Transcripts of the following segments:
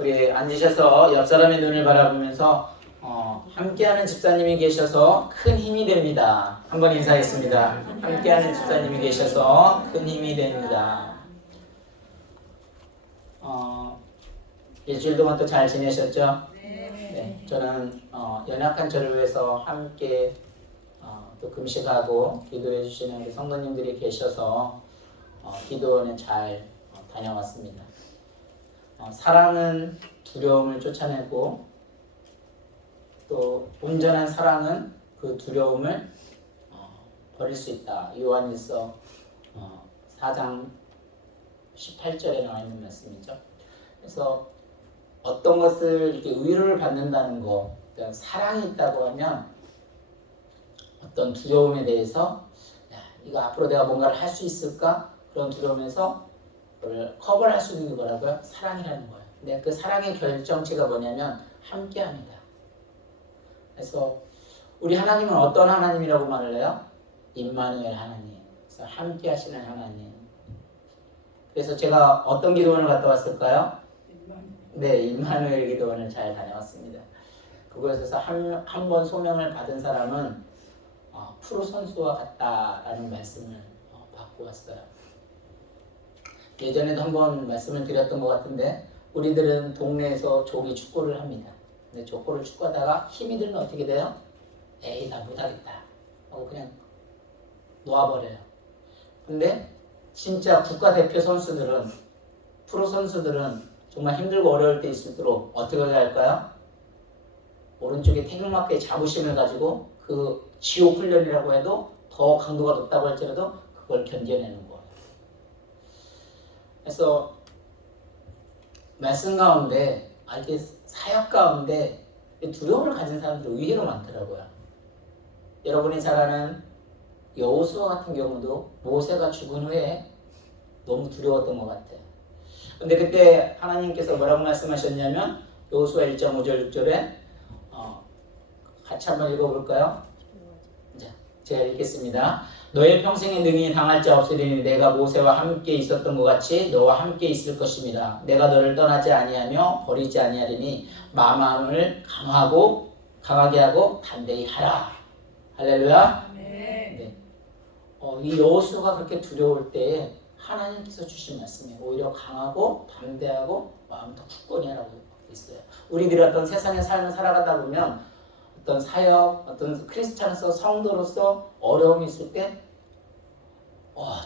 우리 앉으셔서 옆 사람의 눈을 바라보면서 함께하는 집사님이 계셔서 큰 힘이 됩니다. 한번 인사했습니다. 함께하는 집사님이 계셔서 큰 힘이 됩니다. 일주일 동안 또 잘 지내셨죠? 네. 저는 연약한 저를 위해서 함께 또 금식하고 기도해 주시는 우리 성도님들이 계셔서 기도원에 잘 다녀왔습니다. 사랑은 두려움을 쫓아내고 또 온전한 사랑은 그 두려움을 버릴 수 있다. 요한일서 4장 18절에 나와 있는 말씀이죠. 그래서 어떤 것을 이렇게 위로를 받는다는 거, 그러니까 사랑이 있다고 하면 어떤 두려움에 대해서 이거 앞으로 내가 뭔가를 할 수 있을까? 그런 두려움에서 그걸 커버를 할 수 있는 게 뭐라고요? 사랑이라는 거예요. 근데 그 사랑의 결정체가 뭐냐면 함께합니다. 그래서 우리 하나님은 어떤 하나님이라고 말을 해요? 임마누엘 하나님. 그래서 함께하시는 하나님. 그래서 제가 어떤 기도원을 갔다 왔을까요? 네, 임마누엘 기도원을 잘 다녀왔습니다. 그곳에서 한 번 소명을 받은 사람은 프로 선수와 같다라는 말씀을 받고 왔어요. 예전에도 한번 말씀을 드렸던 것 같은데 우리들은 동네에서 조기 축구를 합니다. 근데 조구를 축구하다가 힘이 들면 어떻게 돼요? 에이, 나 못하겠다 하고 그냥 놓아버려요. 근데 진짜 국가대표 선수들은, 프로 선수들은 정말 힘들고 어려울 때 있을수록 어떻게 할까요? 오른쪽에 태극마크에 자부심을 가지고 그 지옥 훈련이라고 해도 더 강도가 높다고 할지라도 그걸 견뎌내는 거예요. 그래서 말씀 가운데, 이렇게 사역 가운데 두려움을 가진 사람들이 의외로 많더라고요. 여러분이 잘 아는 여호수아 같은 경우도 모세가 죽은 후에 너무 두려웠던 것 같아요. 근데 그때 하나님께서 뭐라고 말씀하셨냐면 여호수아 1장 5절 6절에 같이 한번 읽어볼까요? 자, 제가 읽겠습니다. 너의 평생에 능히 당할 자 없으리니 내가 모세와 함께 있었던 것 같이 너와 함께 있을 것입니다. 내가 너를 떠나지 아니하며 버리지 아니하리니 마음을 강하게 하고 담대히 하라. 할렐루야. 네. 이 여호수아가 그렇게 두려울 때 하나님께서 주신 말씀이에요. 오히려 강하고 담대하고 마음 더 굳건히 하라고 있어요. 우리들이 어떤 세상의 삶을 살아가다 보면 어떤 사역, 어떤 크리스찬으로서 성도로서 어려움이 있을 때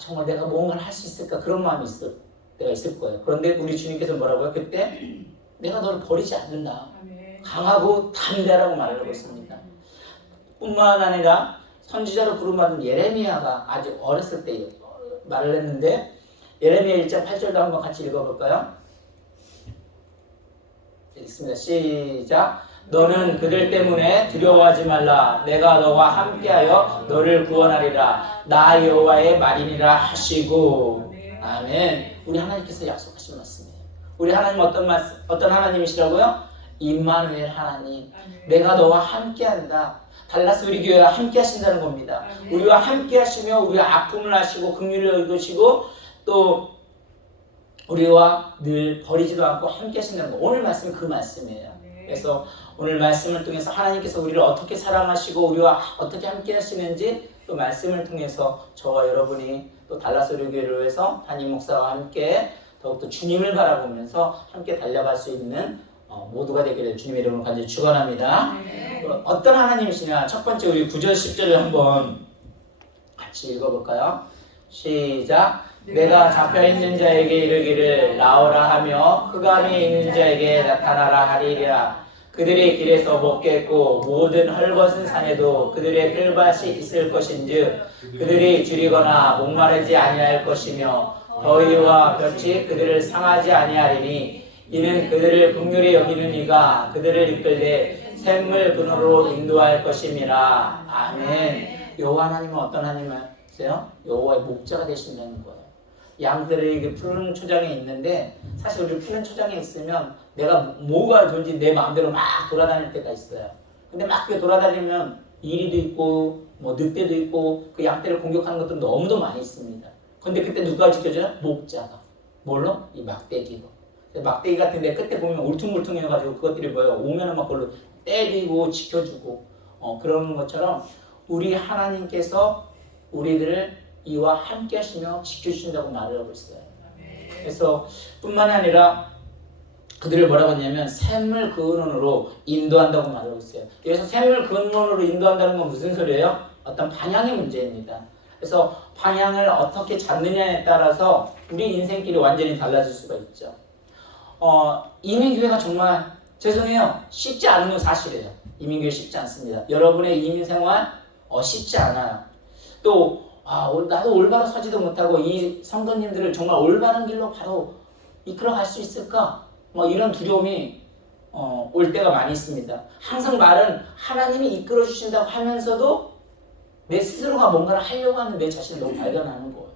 정말 내가 뭔가를 할 수 있을까? 그런 마음이 있을 때가 있을 거예요. 그런데 우리 주님께서 뭐라고요? 그때 내가 너를 버리지 않는다. 강하고 담대하라고 말을 하고 있습니다. 뿐만 아니라 선지자로 부름받은 예레미야가 아주 어렸을 때 말을 했는데 예레미야 1장 8절도 한번 같이 읽어볼까요? 읽습니다. 시작. 너는 그들 때문에 두려워하지 말라. 내가 너와 함께하여 너를 구원하리라. 나 여호와의 말이니라 하시고. 아멘. 우리 하나님께서 약속하신 말씀이에요. 우리 하나님 어떤 하나님이시라고요? 임마누엘 하나님. 내가 너와 함께한다. 달라스 우리 교회와 함께 하신다는 겁니다. 우리와 함께 하시며 우리와 아픔을 하시고 긍휼을 얻으시고 또 우리와 늘 버리지도 않고 함께 하신다는 거. 오늘 말씀은 그 말씀이에요. 그래서 오늘 말씀을 통해서 하나님께서 우리를 어떻게 사랑하시고 우리와 어떻게 함께 하시는지 또 말씀을 통해서 저와 여러분이 또 달라스 우리 교회를 위해서 담임 목사와 함께 더욱더 주님을 바라보면서 함께 달려갈 수 있는 모두가 되기를 주님의 이름으로 간절히 축원합니다. 어떤 하나님이시냐? 첫 번째 우리 9절 10절을 한번 같이 읽어볼까요? 시작. 내가 잡혀있는 자에게 이르기를 나오라 하며 흑암에 있는 자에게 나타나라 하리라. 그들의 길에서 먹겠고 모든 헐벗은 산에도 그들의 풀밭이 있을 것인즉 그들이 줄이거나 목마르지 아니할 것이며 더위와 볕이 그들을 상하지 아니하리니 이는 그들을 긍휼히 여기는 이가 그들을 이끌되 샘물 근원으로 인도할 것임이라. 아멘. 여호와 하나님은 어떤 하나님이세요? 여호와의 목자가 되신다는 거예요. 양들이 푸른 초장에 있는데 사실 우리 푸른 초장에 있으면 내가 뭐가 좋은지 내 마음대로 막 돌아다닐 때가 있어요. 근데 막 그렇게 돌아다니면 이리도 있고 뭐 늑대도 있고 그 양떼를 공격하는 것도 너무도 많이 있습니다. 근데 그때 누가 지켜줘요? 목자가. 뭘로? 이 막대기로. 막대기 같은데 끝에 보면 울퉁불퉁해가지고 그것들이 뭐예요? 오면은 막 그걸로 때리고 지켜주고 그런 것처럼 우리 하나님께서 우리들을 이와 함께 하시며 지켜주신다고 말을 하고 있어요. 그래서 뿐만 아니라 그들을 뭐라고 했냐면 샘물 근원으로 인도한다고 말하고 있어요. 그래서 샘물 근원으로 인도한다는 건 무슨 소리예요? 어떤 방향의 문제입니다. 그래서 방향을 어떻게 잡느냐에 따라서 우리 인생길이 완전히 달라질 수가 있죠. 이민교회가 정말 죄송해요. 쉽지 않은 건 사실이에요. 이민교회 쉽지 않습니다. 여러분의 이민 생활 쉽지 않아요. 또 나도 올바로 서지도 못하고 이 성도님들을 정말 올바른 길로 바로 이끌어갈 수 있을까? 이런 두려움이 올 때가 많이 있습니다. 항상 말은 하나님이 이끌어 주신다고 하면서도 내 스스로가 뭔가를 하려고 하는 내 자신을 너무 발견하는 거예요.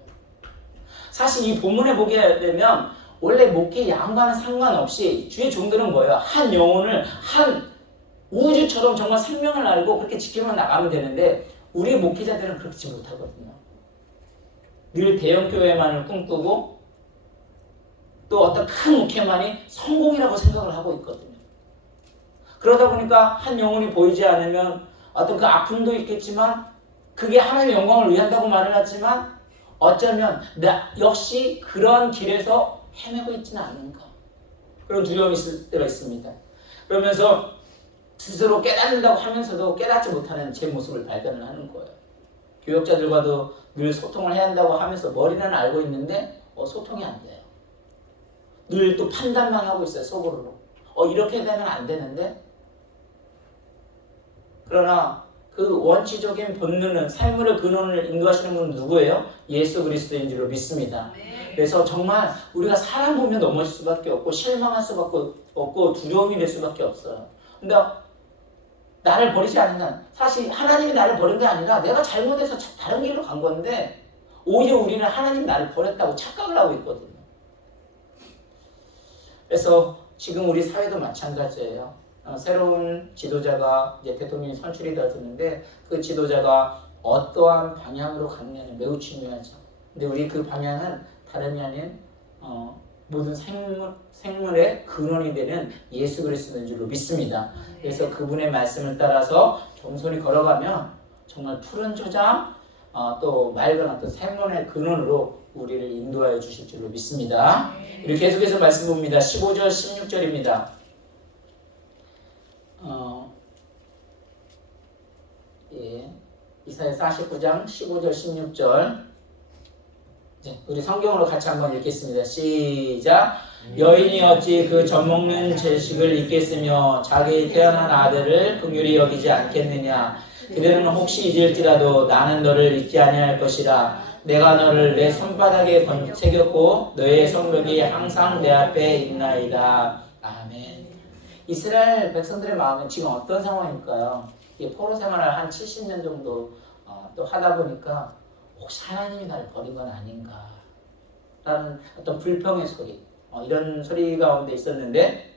사실 이 본문에 보게 되면 원래 목회 양과는 상관없이 주의 종들은 뭐예요? 한 영혼을 한 우주처럼 정말 생명을 알고 그렇게 지켜만 나가면 되는데 우리 목회자들은 그렇지 못하거든요. 늘 대형교회만을 꿈꾸고 또 어떤 큰 목회만이 성공이라고 생각을 하고 있거든요. 그러다 보니까 한 영혼이 보이지 않으면 어떤 그 아픔도 있겠지만 그게 하나님의 영광을 위한다고 말을 하지만 어쩌면 나 역시 그런 길에서 헤매고 있지는 않은가 그런 두려움이 있을 때가 있습니다. 그러면서 스스로 깨닫는다고 하면서도 깨닫지 못하는 제 모습을 발견을 하는 거예요. 교역자들과도 늘 소통을 해야 한다고 하면서 머리는 알고 있는데 소통이 안 돼요. 늘 또 판단만 하고 있어요. 속으로. 이렇게 되면 안 되는데 그러나 그 원치적인 본능은 삶의 근원을 인도하시는 분은 누구예요? 예수 그리스도인 줄로 믿습니다. 그래서 정말 우리가 사람 보면 넘어질 수밖에 없고 실망할 수밖에 없고 두려움이 될 수밖에 없어요. 근데 나를 버리지 않는 한 사실 하나님이 나를 버린 게 아니라 내가 잘못해서 다른 길로 간 건데 오히려 우리는 하나님이 나를 버렸다고 착각을 하고 있거든요. 그래서 지금 우리 사회도 마찬가지예요. 새로운 지도자가 이제 대통령이 선출이 되었는데 그 지도자가 어떠한 방향으로 가느냐는 매우 중요하죠. 근데 우리 그 방향은 다름이 아닌 모든 생물의 근원이 되는 예수 그리스도인 줄로 믿습니다. 그래서 그분의 말씀을 따라서 겸손히 걸어가면 정말 푸른 초장 또 맑은 어떤 생명의 근원으로 우리를 인도하여 주실 줄로 믿습니다. 우리 계속해서 말씀 봅니다. 15절 16절입니다. 이사야 49장 15절 16절 우리 성경으로 같이 한번 읽겠습니다. 시작. 여인이 어찌 그 젖먹는 자식을 잊겠으며 자기 태어난 아들을 긍휼히 여기지 않겠느냐. 그들은 혹시 잊을지라도 나는 너를 잊지 아니할 것이라. 내가 너를 내 손바닥에 새겼고 너의 성벽이 항상 내 앞에 있나이다. 아멘. 이스라엘 백성들의 마음은 지금 어떤 상황일까요? 포로 생활을 한 70년 정도 또 하다 보니까 혹시 하나님이 나를 버린 건 아닌가 라는 어떤 불평의 소리 이런 소리 가운데 있었는데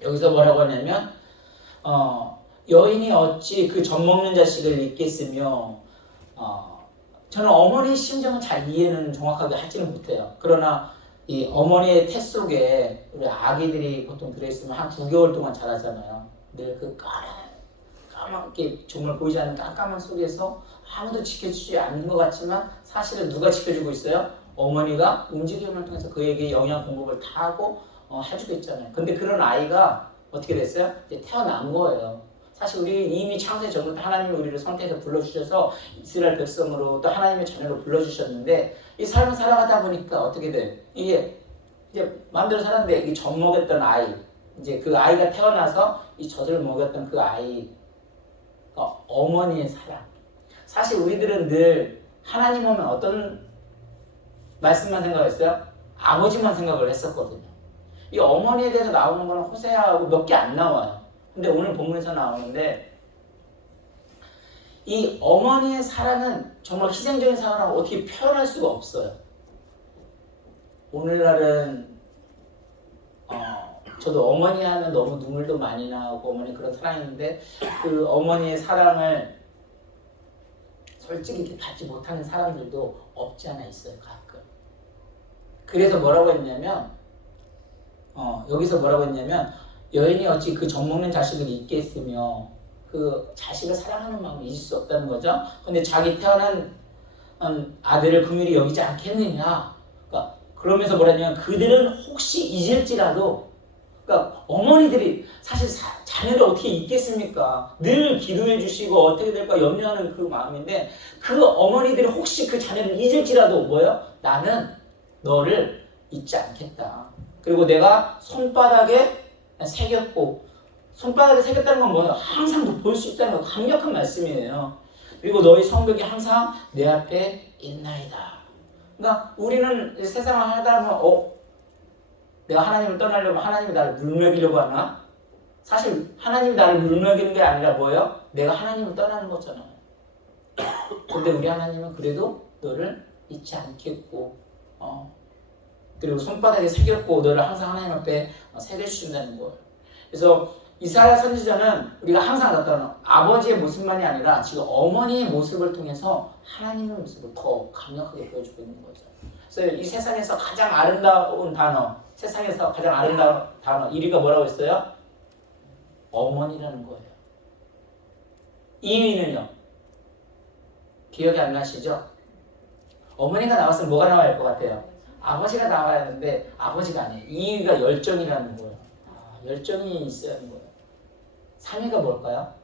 여기서 뭐라고 하냐면 여인이 어찌 그 젖먹는 자식을 잊겠으며 저는 어머니의 심정은 잘 이해는 정확하게 하지는 못해요. 그러나 이 어머니의 태 속에 우리 아기들이 보통 들어있으면 한 9개월 동안 자라잖아요. 늘 그 까맣게 정말 보이지 않는 깜깜한 속에서 아무도 지켜주지 않는 것 같지만 사실은 누가 지켜주고 있어요? 어머니가 움직임을 통해서 그에게 영양 공급을 다 하고 해주고 있잖아요. 근데 그런 아이가 어떻게 됐어요? 이제 태어난 거예요. 사실 우리 이미 창세 전부터 하나님이 우리를 선택해서 불러주셔서 이스라엘 백성으로 또 하나님의 자녀로 불러주셨는데 이 삶을 살아가다 보니까 어떻게 돼? 이게 이제 마음대로 살았는데 이 젖 먹였던 아이 이제 그 아이가 태어나서 이 젖을 먹였던 그 아이 어머니의 사랑. 사실 우리들은 늘 하나님 오면 어떤 말씀만 생각했어요? 아버지만 생각을 했었거든요. 이 어머니에 대해서 나오는 거는 호세아하고 몇 개 안 나와요. 근데 오늘 본문에서 나오는데 이 어머니의 사랑은 정말 희생적인 사랑을 어떻게 표현할 수가 없어요. 오늘날은 저도 어머니 하면 너무 눈물도 많이 나고 어머니 그런 사랑인데 그 어머니의 사랑을 솔직히 이렇게 받지 못하는 사람들도 없지 않아 있어요. 가끔. 그래서 뭐라고 했냐면 여기서 뭐라고 했냐면 여인이 어찌 그 젖먹는 자식을 잊게 했으며 그 자식을 사랑하는 마음을 잊을 수 없다는 거죠. 근데 자기 태어난 아들을 긍휼히 여기지 않겠느냐. 그러니까 그러면서 뭐라냐면 그들은 혹시 잊을지라도, 그러니까 어머니들이 사실 자녀를 어떻게 잊겠습니까? 늘 기도해 주시고 어떻게 될까 염려하는 그 마음인데, 그 어머니들이 혹시 그 자녀를 잊을지라도 뭐예요? 나는 너를 잊지 않겠다. 그리고 내가 손바닥에 새겼고, 손바닥에 새겼다는 건 뭐예요? 항상 볼 수 있다는 거, 강력한 말씀이에요. 그리고 너희 성벽이 항상 내 앞에 있나이다. 그러니까 우리는 세상을 하다 보면 내가 하나님을 떠나려고 하나님이 나를 물먹이려고 하나? 사실 하나님이 나를 물먹이는 게 아니라 뭐예요? 내가 하나님을 떠나는 거잖아요. 근데 우리 하나님은 그래도 너를 잊지 않겠고, 그리고 손바닥에 새겼고 너를 항상 하나님 앞에 새겨주신다는 거예요. 그래서 이사야 선지자는 우리가 항상 나타나는 아버지의 모습만이 아니라 지금 어머니의 모습을 통해서 하나님의 모습을 더 강력하게 보여주고 있는 거죠. 그래서 이 세상에서 가장 아름다운 단어, 세상에서 가장 아름다운 단어 1위가 뭐라고 했어요? 어머니라는 거예요. 2위는요? 기억이 안 나시죠? 어머니가 나왔으면 뭐가 나와야 할 것 같아요? 아버지가 나와야 하는데 아버지가 아니에요. 2위가 열정이라는 거예요. 열정이 있어야 하는 거예요. 3위가 뭘까요?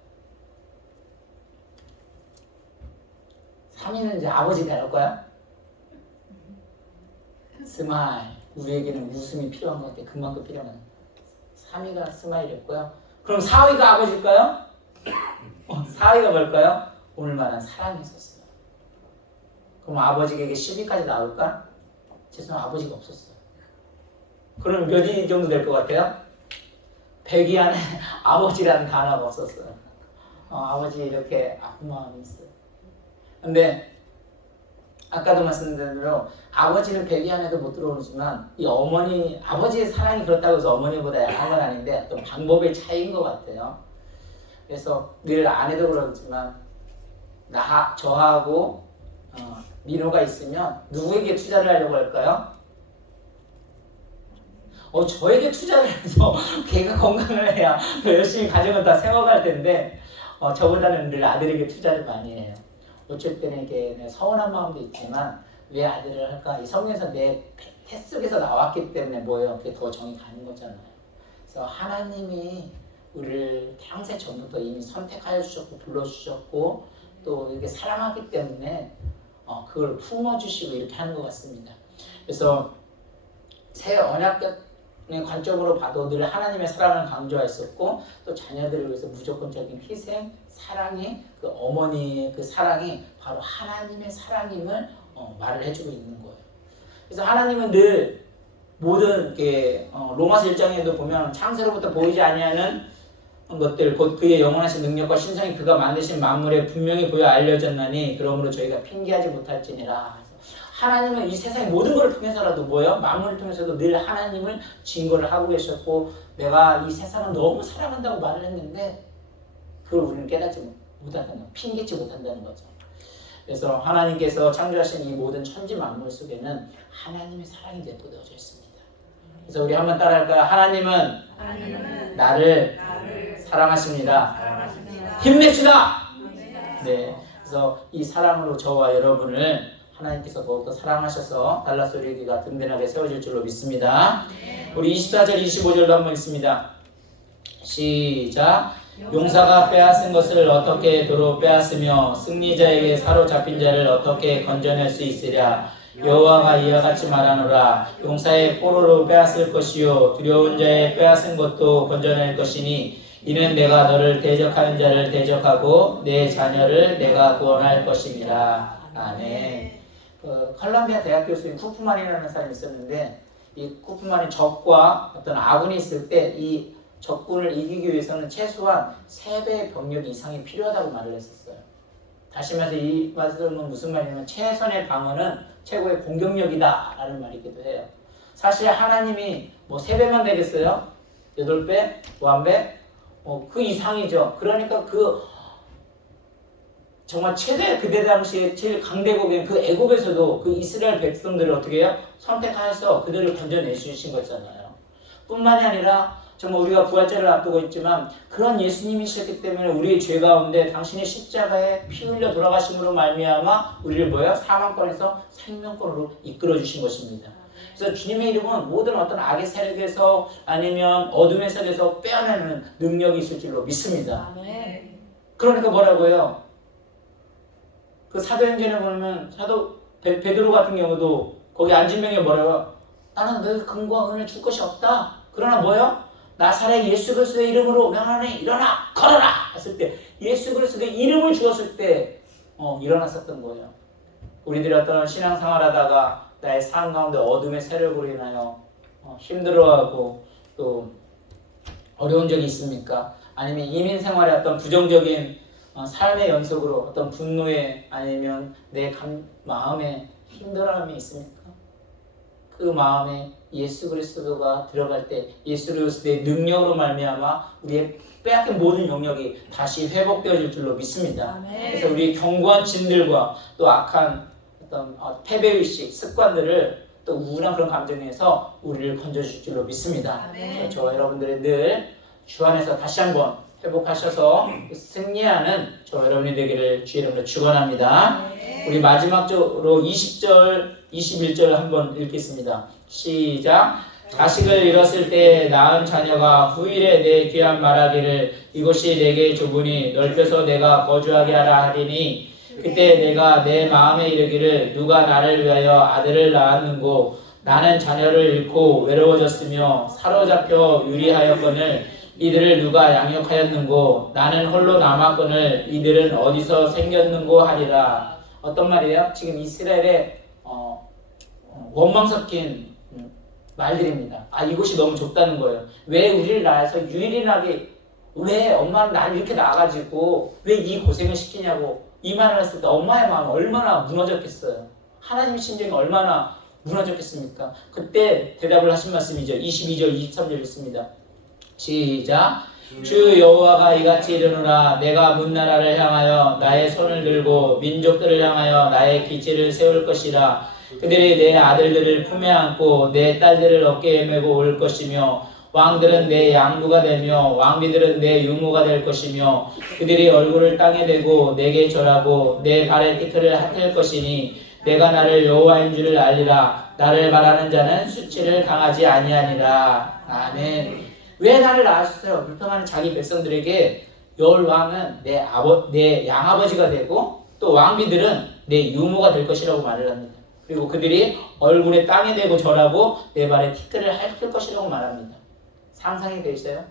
3위는 이제 아버지가 나올까요? 스마일. 우리에게는 웃음이 필요한 것 같아요. 그만큼 필요한 거예요. 3위가 스마일이었고요. 그럼 4위가 아버지일까요? 4위가 뭘까요? 오늘 말한 사랑이 있었어요. 그럼 아버지에게 10위까지 나올까? 죄송해요. 아버지가 없었어요. 그럼 몇 위 정도 될 것 같아요? 100위 안에 아버지라는 단어가 없었어요. 아버지 이렇게 아픈 마음이 있어요. 근데 아까도 말씀드린 대로 아버지는 100위 안에도 못 들어오지만 이 어머니, 아버지의 사랑이 그렇다고 해서 어머니보다 약한 건 아닌데 어떤 방법의 차이인 것 같아요. 그래서 늘 아내도 그렇지만 저하고 민호가 있으면 누구에게 투자를 하려고 할까요? 저에게 투자를 해서 걔가 건강을 해야 더 열심히 가정을 다 세워갈 텐데 저보다는 늘 아들에게 투자를 많이 해요. 어쩔 때는 이게 서운한 마음도 있지만 왜 아들을 할까? 이 성경에서 내 태 속에서 나왔기 때문에 뭐예요? 그게 더 정이 가는 거잖아요. 그래서 하나님이 우리를 태양새 전부터 이미 선택하여 주셨고 불러주셨고 또 이렇게 사랑하기 때문에 그걸 품어주시고 이렇게 하는 것 같습니다. 그래서 새 언약의 관점으로 봐도 늘 하나님의 사랑을 강조했었고 또 자녀들을 위해서 무조건적인 희생, 사랑이 그 어머니의 그 사랑이 바로 하나님의 사랑임을 말을 해주고 있는 거예요. 그래서 하나님은 늘 모든 로마서 1장에도 보면 창세로부터 보이지 아니하는 것들 곧 그의 영원하신 능력과 신성이 그가 만드신 만물에 분명히 보여 알려졌나니 그러므로 저희가 핑계하지 못할지니라. 하나님은 이 세상의 모든 것을 통해서라도 뭐예요? 만물을 통해서도 늘 하나님을 증거를 하고 계셨고 내가 이 세상을 너무 사랑한다고 말을 했는데 그걸 우리는 깨닫지 못한다는 거예요. 핑계치 못한다는 거죠. 그래서 하나님께서 창조하신 이 모든 천지 만물 속에는 하나님의 사랑이 내포되어져 있습니다. 그래서 우리 한번 따라할까요? 하나님은 나를 사랑하십니다. 힘냅시다. 네. 그래서 이 사랑으로 저와 여러분을 하나님께서 더욱더 사랑하셔서 달라스 우리가 든든하게 세워질 줄로 믿습니다. 우리 24절 25절도 한번 있습니다. 시작. 용사가 빼앗은 것을 어떻게 도로 빼앗으며 승리자에게 사로잡힌 자를 어떻게 건져낼 수 있으랴. 여호와가 이와 같이 말하노라. 용사의 포로로 빼앗을 것이요 두려운 자의 빼앗은 것도 건져낼 것이니 이는 내가 너를 대적하는 자를 대적하고 내 자녀를 내가 구원할 것입니다. 아멘. 컬럼비아 대학 교수인 쿠프만이라는 사람이 있었는데 이 쿠프만이 적과 어떤 아군이 있을 때 이 적군을 이기기 위해서는 최소한 3배의 병력 이상이 필요하다고 말을 했었어요. 다시 말해서 이 말씀은 무슨 말이냐면 최선의 방어는 최고의 공격력이다 라는 말이기도 해요. 사실 하나님이 3배만 되겠어요? 8배? 1배? 그 이상이죠. 그러니까 정말 최대 그때 당시에 제일 강대국인 그 애굽에서도 그 이스라엘 백성들을 어떻게 해요? 선택하여서 그들을 건져내주신 거잖아요. 뿐만이 아니라 정말 우리가 부활절을 앞두고 있지만 그런 예수님이셨기 때문에 우리의 죄 가운데 당신의 십자가에 피 흘려 돌아가심으로 말미암아 우리를 뭐예요? 사망권에서 생명권으로 이끌어 주신 것입니다. 그래서 주님의 이름은 모든 어떤 악의 세력에서 아니면 어둠의 세력에서 빼어내는 능력이 있을 줄로 믿습니다. 그러니까 뭐라고요? 그 사도행전에 보면 사도 베드로 같은 경우도 거기 앉은 명이 뭐라고요? 나는 너희 금과 은을 줄 것이 없다. 그러나 뭐요? 나사렛 예수 그리스도의 이름으로 명하노니 일어나 걸어라 했을 때 예수 그리스도의 이름을 주었을 때 일어났었던 거예요. 우리들이 어떤 신앙생활하다가 나의 삶 가운데 어둠의 세력으로 인하여 힘들어하고 또 어려운 적이 있습니까? 아니면 이민 생활의 어떤 부정적인 삶의 연속으로 어떤 분노에 아니면 내 마음에 힘들어함이 있습니까? 그 마음에 예수 그리스도가 들어갈 때 예수 그리스도의 능력으로 말미암아 우리의 빼앗긴 모든 영역이 다시 회복되어질 줄로 믿습니다. 그래서 우리 견고한 진들과 또 악한 어떤 패배의식, 습관들을 또 우울한 그런 감정에서 우리를 건져줄 줄로 믿습니다. 저 여러분들의 늘 주 안에서 다시 한번 회복하셔서 승리하는 저 여러분이 되기를 주의 이름으로 축원합니다. 우리 마지막으로 20절, 21절 한번 읽겠습니다. 시작. 자식을 잃었을 때 낳은 자녀가 후일에 내 귀한 말하기를 이곳이 내게 좁으니 넓혀서 내가 거주하게 하라 하리니 그때 내가 내 마음에 이르기를 누가 나를 위하여 아들을 낳았는고 나는 자녀를 잃고 외로워졌으며 사로잡혀 유리하였거늘 이들을 누가 양육하였는고 나는 홀로 남았거늘 이들은 어디서 생겼는고 하리라. 어떤 말이에요? 지금 이스라엘의 원망 섞인 말들입니다. 이곳이 너무 좁다는 거예요. 왜 우리를 낳아서 유일하게 왜 엄마는 나를 이렇게 낳아가지고 왜 이 고생을 시키냐고 이 말을 했을 때 엄마의 마음이 얼마나 무너졌겠어요. 하나님의 심정이 얼마나 무너졌겠습니까? 그때 대답을 하신 말씀이죠. 22절 23절 있습니다. 시작. 주 여호와가 이같이 이르노라 내가 문나라를 향하여 나의 손을 들고 민족들을 향하여 나의 기치를 세울 것이라. 그들이 내 아들들을 품에 안고 내 딸들을 어깨에 메고 올 것이며 왕들은 내 양부가 되며 왕비들은 내 유모가 될 것이며 그들이 얼굴을 땅에 대고 내게 절하고 내 발에 티끌을 핥을 것이니 내가 나를 여호와인 줄을 알리라. 나를 바라는 자는 수치를 당하지 아니하니라. 아멘. 왜 나를 낳으셨어요? 불평하는 자기 백성들에게 열왕은 내 양아버지가 되고 또 왕비들은 내 유모가 될 것이라고 말을 합니다. 그리고 그들이 얼굴에 땅에 대고 절하고 내 발에 티끌을 핥을 것이라고 말합니다. 상상이 되시어요?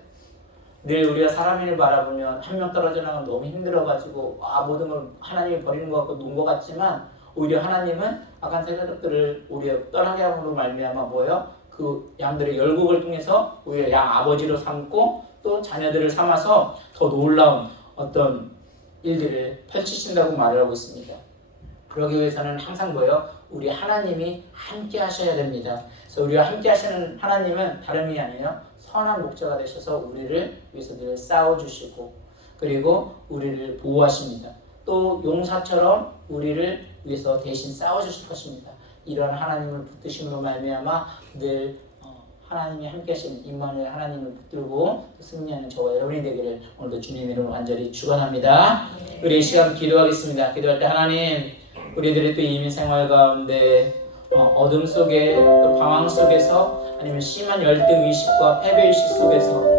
늘 우리가 사람을 바라보면 한 명 떨어져 나가면 너무 힘들어가지고 모든 걸 하나님이 버리는 것 같고 놓은 것 같지만 오히려 하나님은 악한 세력들을 오히려 떠나게 함으로 말미암아 뭐예요? 그 양들의 열국을 통해서 오히려 양 아버지로 삼고 또 자녀들을 삼아서 더 놀라운 어떤 일들을 펼치신다고 말을 하고 있습니다. 그러기 위해서는 항상 뭐예요? 우리 하나님이 함께 하셔야 됩니다. 그래서 우리와 함께 하시는 하나님은 다름이 아니에요. 선한 목자가 되셔서 우리를 위해서 늘 싸워주시고 그리고 우리를 보호하십니다. 또 용사처럼 우리를 위해서 대신 싸워주실 것입니다. 이런 하나님을 붙드심으로 말미암아 늘 하나님이 함께 하신 임마누엘 하나님을 붙들고 승리하는 저와 여러분이 되기를 오늘도 주님의 이름으로 간절히 축원합니다. 우리 이 시간 기도하겠습니다. 기도할 때 하나님 우리들이 또 이민 생활 가운데 어둠 속에 또 방황 속에서 아니면 심한 열등 의식과 패배 의식 속에서